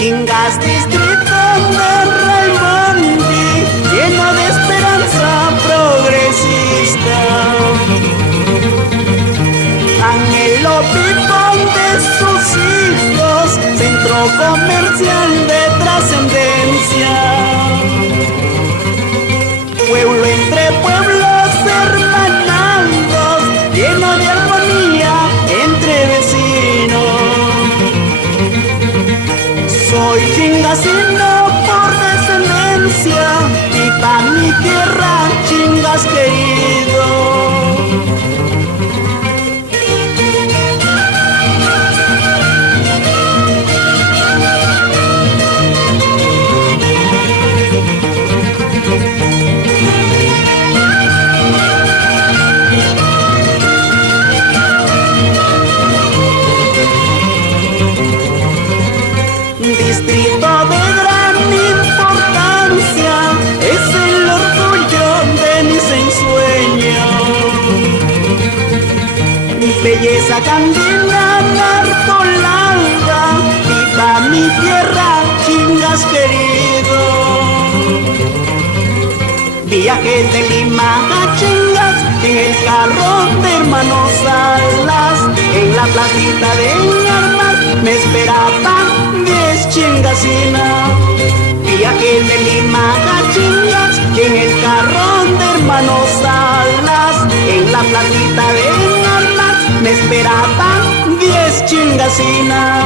Chingas, distrito de Raimundi, lleno de esperanza progresista. Anhelo pipón de sus hijos, centro comercial de trascendencia. Pueblo entre pueblos hermanados, lleno de armonía entre vecinos. Soy chingasino por descendencia y pa' mi tierra chingas querido. Distrito de gran importancia, es el orgullo de mis ensueños. Belleza candela narcolanda, viva mi tierra, chingas querido. Viajé de Lima a Chingas, en el carro de hermanos Salas, en la placita de armas me esperaban 10 chingasinas. Viajé de Lima a Chingas, en el carro de hermanos Salas, en la placita de armas me esperaban 10 chingasinas.